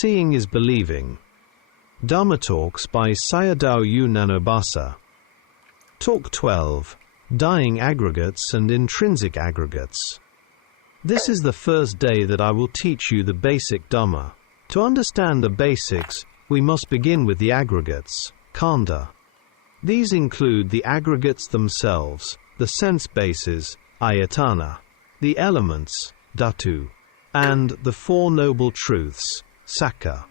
Seeing is Believing. Dharma Talks by Sayadaw Nyanabhasa. Talk 12. Dying Aggregates and Intrinsic Aggregates. This is the first day that I will teach you the basic Dhamma. To understand the basics, we must begin with the aggregates, khanda. These include the aggregates themselves, the sense bases, ayatana, the elements, dhatu, and the Four Noble Truths, sakka.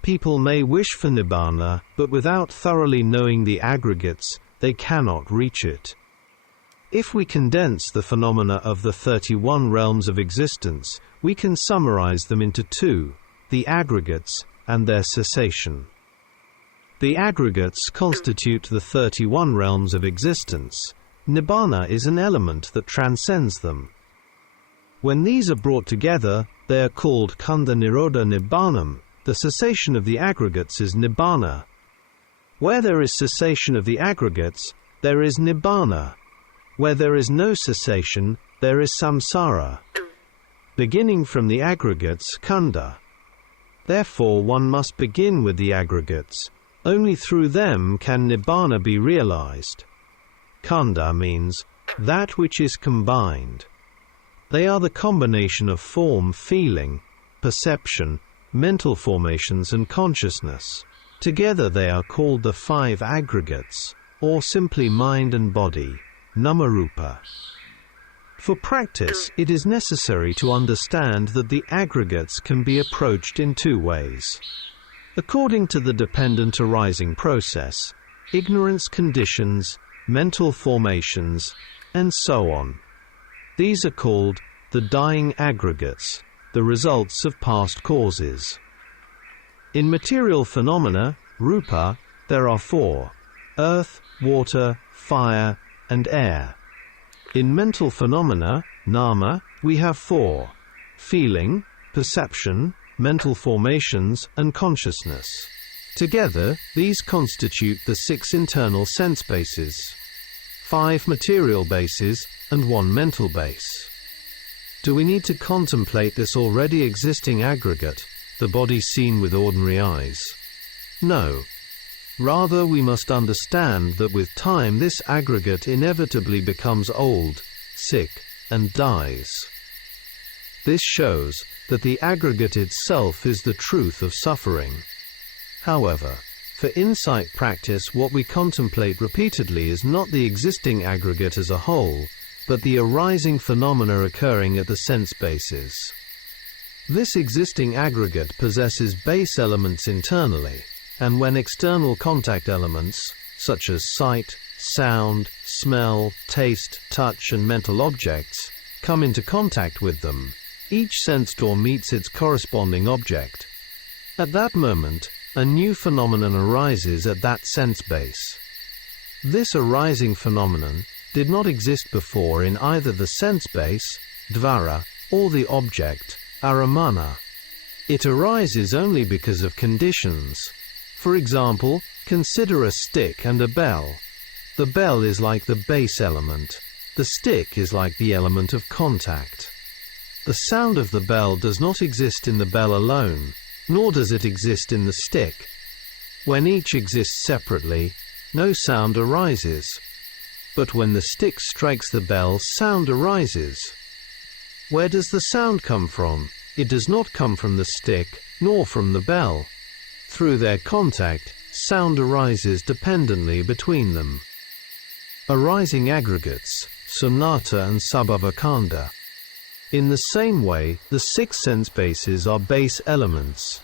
People may wish for nibbana, but without thoroughly knowing the aggregates, they cannot reach it. If we condense the phenomena of the 31 realms of existence, we can summarize them into two, the aggregates and their cessation. The aggregates constitute the 31 realms of existence. Nibbana is an element that transcends them. When these are brought together, they are called khanda nirodha nibbanam. The cessation of the aggregates is nibbana. Where there is cessation of the aggregates, there is nibbana. Where there is no cessation, there is samsara. Beginning from the aggregates, khanda. Therefore one must begin with the aggregates. Only through them can nibbana be realized. Khanda means that which is combined. They are the combination of form, feeling, perception, mental formations and consciousness. Together they are called the five aggregates, or simply mind and body, namarupa. For practice, it is necessary to understand that the aggregates can be approached in two ways. According to the dependent arising process, ignorance conditions, mental formations, and so on. These are called the dying aggregates, the results of past causes. In material phenomena, rupa, there are four: earth, water, fire, and air. In mental phenomena, nama, we have four: feeling, perception, mental formations, and consciousness. Together, these constitute the 6 internal sense bases, 5 material bases, and 1 mental base. Do we need to contemplate this already existing aggregate, the body seen with ordinary eyes? No. Rather, we must understand that with time this aggregate inevitably becomes old, sick, and dies. This shows that the aggregate itself is the truth of suffering. However, for insight practice, what we contemplate repeatedly is not the existing aggregate as a whole, but the arising phenomena occurring at the sense bases. This existing aggregate possesses base elements internally, and when external contact elements, such as sight, sound, smell, taste, touch, and mental objects, come into contact with them, each sense door meets its corresponding object. At that moment, a new phenomenon arises at that sense base. This arising phenomenon did not exist before in either the sense base, dvara, or the object, aramana. It arises only because of conditions. For example, consider a stick and a bell. The bell is like the base element. The stick is like the element of contact. The sound of the bell does not exist in the bell alone, nor does it exist in the stick. When each exists separately, no sound arises. But when the stick strikes the bell, sound arises. Where does the sound come from? It does not come from the stick, nor from the bell. Through their contact, sound arises dependently between them. Arising aggregates, sunnata and sabhava-khanda. In the same way, the 6 sense bases are base elements.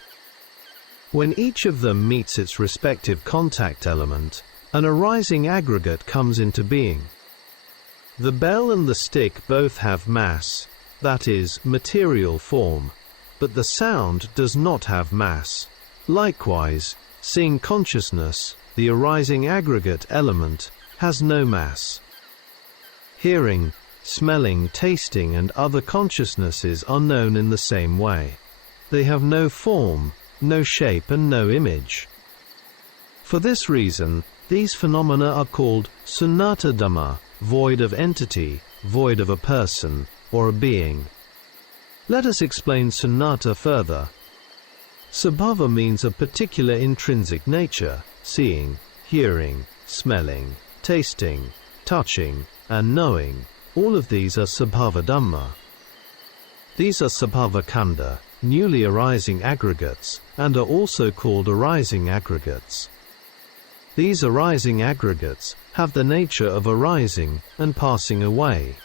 When each of them meets its respective contact element, an arising aggregate comes into being. The bell and the stick both have mass, that is, material form, but the sound does not have mass. Likewise, seeing consciousness, the arising aggregate element, has no mass. Hearing, smelling, tasting, and other consciousnesses are known in the same way. They have no form, no shape, and no image. For this reason, these phenomena are called sunnata dhamma, void of entity, void of a person, or a being. Let us explain sunnata further. Sabhava means a particular intrinsic nature, seeing, hearing, smelling, tasting, touching, and knowing. All of these are Sabhava Dhamma. These are Sabhava Khanda, newly arising aggregates, and are also called arising aggregates. These arising aggregates have the nature of arising and passing away.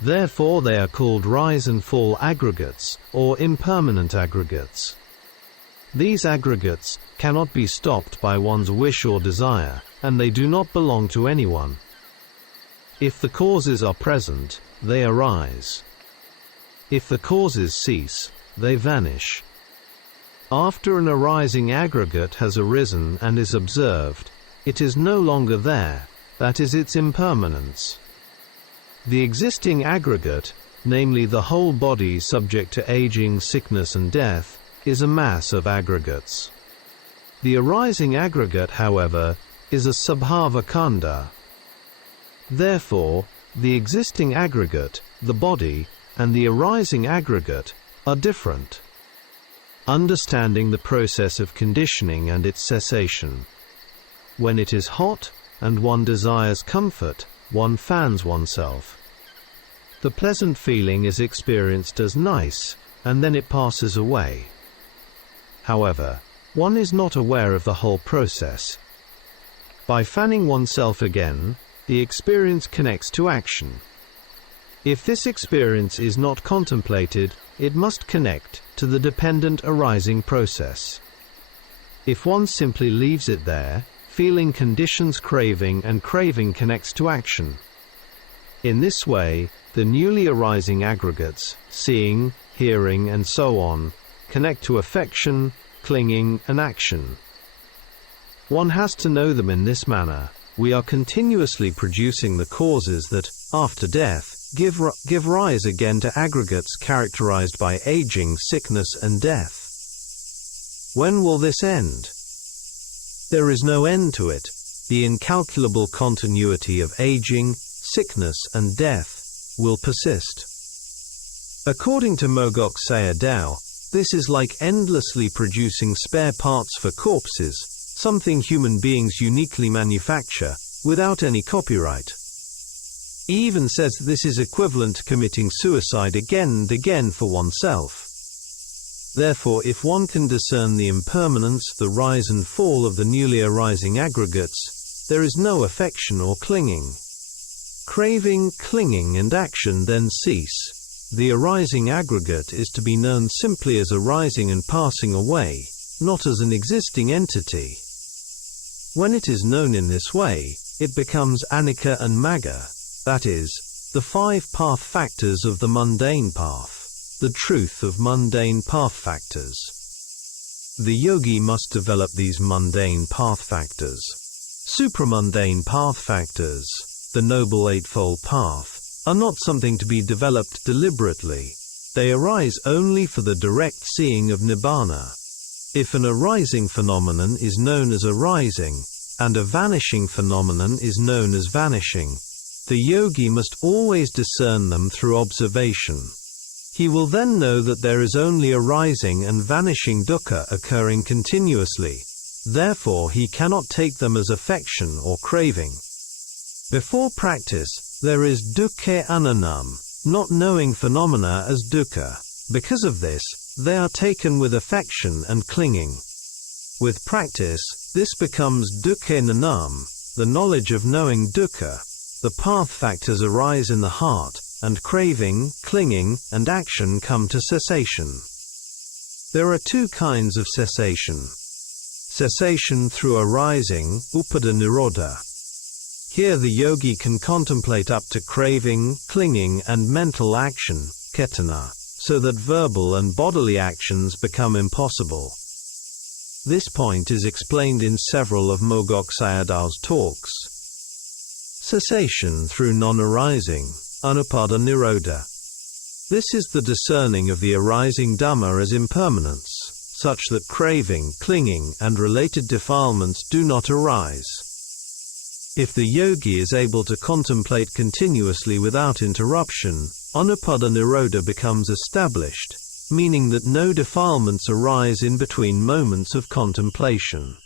Therefore they are called rise and fall aggregates, or impermanent aggregates. These aggregates cannot be stopped by one's wish or desire, and they do not belong to anyone. If the causes are present, they arise. If the causes cease, they vanish. After an arising aggregate has arisen and is observed, it is no longer there, that is its impermanence. The existing aggregate, namely the whole body subject to aging, sickness and death, is a mass of aggregates. The arising aggregate, however, is a Sabhava Khanda. Therefore, the existing aggregate, the body, and the arising aggregate are different. Understanding the process of conditioning and its cessation. When it is hot, and one desires comfort, one fans oneself. The pleasant feeling is experienced as nice, and then it passes away. However, one is not aware of the whole process. By fanning oneself again, the experience connects to action. If this experience is not contemplated, it must connect to the dependent arising process. If one simply leaves it there, feeling conditions craving, and craving connects to action. In this way, the newly arising aggregates, seeing, hearing, and so on, connect to affection, clinging, and action. One has to know them in this manner. We are continuously producing the causes that, after death, give rise again to aggregates characterized by aging, sickness, and death. When will this end? There is no end to it. The incalculable continuity of aging, sickness, and death will persist. According to Mogok Sayadaw, this is like endlessly producing spare parts for corpses, something human beings uniquely manufacture, without any copyright. He even says this is equivalent to committing suicide again and again for oneself. Therefore, if one can discern the impermanence, the rise and fall of the newly arising aggregates, there is no affection or clinging. Craving, clinging, and action then cease. The arising aggregate is to be known simply as arising and passing away, not as an existing entity. When it is known in this way, it becomes anicca and magga, that is, the 5 path factors of the mundane path, the truth of mundane path factors. The yogi must develop these mundane path factors. Supramundane path factors, the Noble Eightfold Path, are not something to be developed deliberately. They arise only for the direct seeing of Nibbana. If an arising phenomenon is known as arising, and a vanishing phenomenon is known as vanishing, the yogi must always discern them through observation. He will then know that there is only arising and vanishing dukkha occurring continuously. Therefore he cannot take them as affection or craving. Before practice, there is dukkha ananam, not knowing phenomena as dukkha. Because of this, they are taken with affection and clinging. With practice, this becomes dukkha nanam, the knowledge of knowing dukkha. The path factors arise in the heart, and craving, clinging, and action come to cessation. There are 2 kinds of cessation. Cessation through arising, upada nirodha. Here the yogi can contemplate up to craving, clinging, and mental action, ketana, so that verbal and bodily actions become impossible. This point is explained in several of Mogok Sayadaw's talks. Cessation through non-arising, anupada nirodha. This is the discerning of the arising Dhamma as impermanence, such that craving, clinging, and related defilements do not arise. If the yogi is able to contemplate continuously without interruption, anupada nirodha becomes established, meaning that no defilements arise in between moments of contemplation.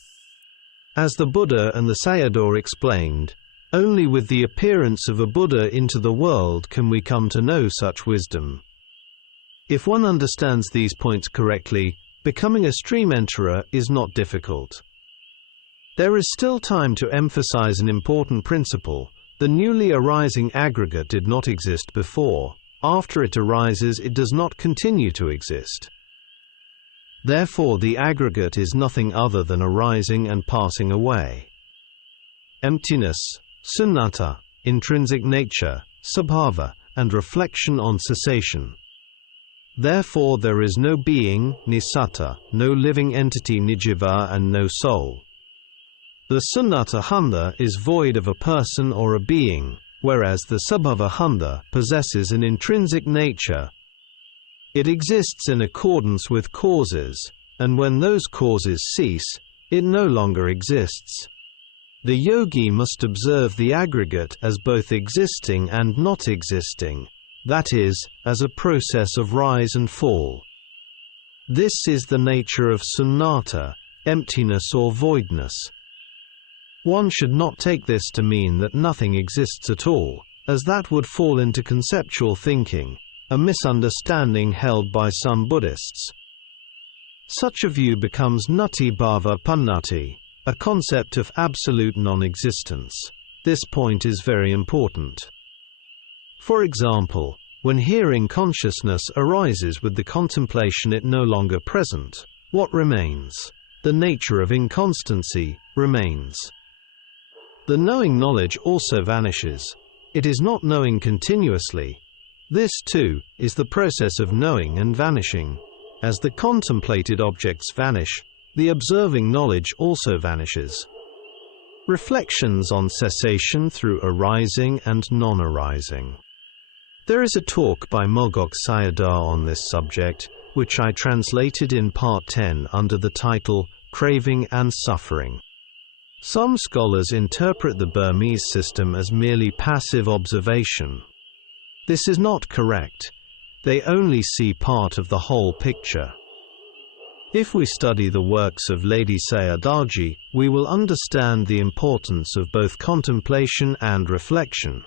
As the Buddha and the Sayadaw explained, only with the appearance of a Buddha into the world can we come to know such wisdom. If one understands these points correctly, becoming a stream enterer is not difficult. There is still time to emphasize an important principle. The newly arising aggregate did not exist before. After it arises, it does not continue to exist. Therefore, the aggregate is nothing other than arising and passing away. Emptiness, sunnata, intrinsic nature, sabhava, and reflection on cessation. Therefore, there is no being, nisatta, no living entity nijiva, and no soul. The sunnata handa is void of a person or a being, whereas the sabhava handa possesses an intrinsic nature. It exists in accordance with causes, and when those causes cease, it no longer exists. The yogi must observe the aggregate as both existing and not existing, that is, as a process of rise and fall. This is the nature of sunnata, emptiness or voidness. One should not take this to mean that nothing exists at all, as that would fall into conceptual thinking, a misunderstanding held by some Buddhists. Such a view becomes nati bhava pannati, a concept of absolute non-existence. This point is very important. For example, when hearing consciousness arises with the contemplation it no longer present, what remains? The nature of inconstancy remains. The knowing knowledge also vanishes. It is not knowing continuously. This, too, is the process of knowing and vanishing. As the contemplated objects vanish, the observing knowledge also vanishes. Reflections on cessation through arising and non-arising. There is a talk by Mogok Sayadaw on this subject, which I translated in Part 10 under the title, Craving and Suffering. Some scholars interpret the Burmese system as merely passive observation. This is not correct. They only see part of the whole picture. If we study the works of Lady Sayadaw, we will understand the importance of both contemplation and reflection.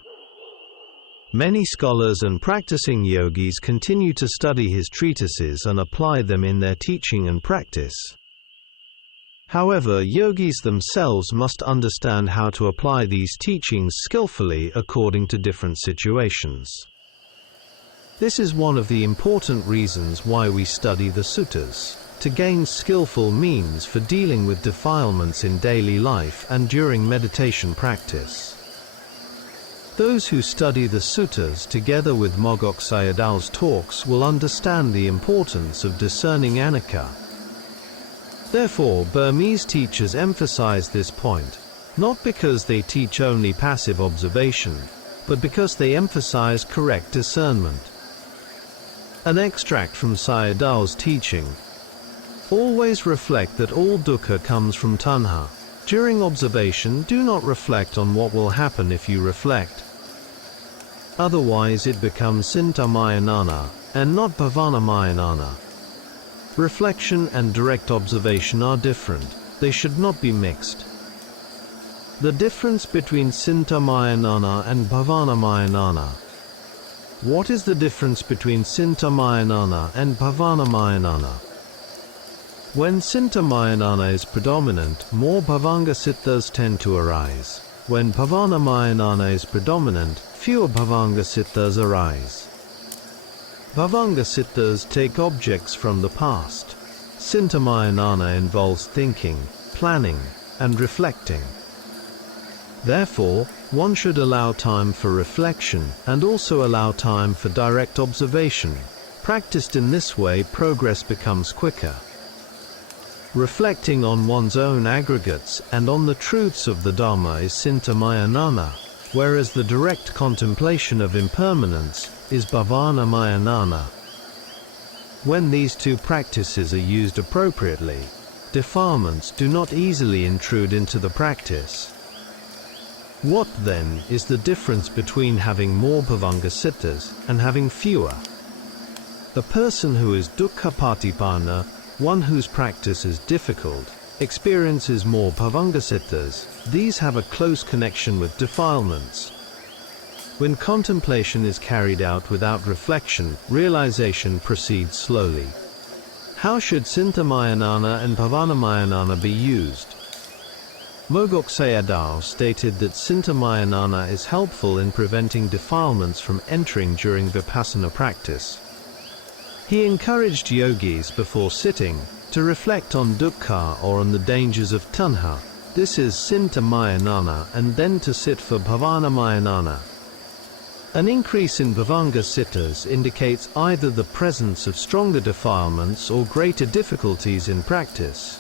Many scholars and practicing yogis continue to study his treatises and apply them in their teaching and practice. However, yogis themselves must understand how to apply these teachings skillfully according to different situations. This is one of the important reasons why we study the suttas, to gain skillful means for dealing with defilements in daily life and during meditation practice. Those who study the suttas together with Mogok Sayadaw's talks will understand the importance of discerning anicca. Therefore, Burmese teachers emphasize this point, not because they teach only passive observation, but because they emphasize correct discernment. An extract from Sayadaw's teaching. Always reflect that all dukkha comes from tanha. During observation, do not reflect on what will happen if you reflect. Otherwise it becomes sintamayanana, and not bhavanamayana. Reflection and direct observation are different. They should not be mixed. The difference between sintamayanana and bhavanamayana. What is the difference between sintamayanana and bhavanamayana? When sintamayanana is predominant, more bhavanga sittas tend to arise. When bhavanamayana is predominant, fewer bhavanga sittas arise. Bhavanga sittas take objects from the past. Sintamayanana involves thinking, planning, and reflecting. Therefore, one should allow time for reflection and also allow time for direct observation. Practiced in this way, progress becomes quicker. Reflecting on one's own aggregates and on the truths of the Dhamma is sintamayanana, whereas the direct contemplation of impermanence is bhavanamayana. When these two practices are used appropriately, defilements do not easily intrude into the practice. What, then, is the difference between having more bhavanga sittas and having fewer? The person who is dukkha patipanna, one whose practice is difficult, experiences more bhavangasittas. These have a close connection with defilements. When contemplation is carried out without reflection, realization proceeds slowly. How should Sinthamayanana and Bhavanamayana be used? Mogok Sayadaw stated that Sinthamayanana is helpful in preventing defilements from entering during vipassana practice. He encouraged yogis before sitting to reflect on dukkha or on the dangers of tanha. This is Sinthamayanana, and then to sit for Bhavanamayana. An increase in Bhavanga sittas indicates either the presence of stronger defilements or greater difficulties in practice.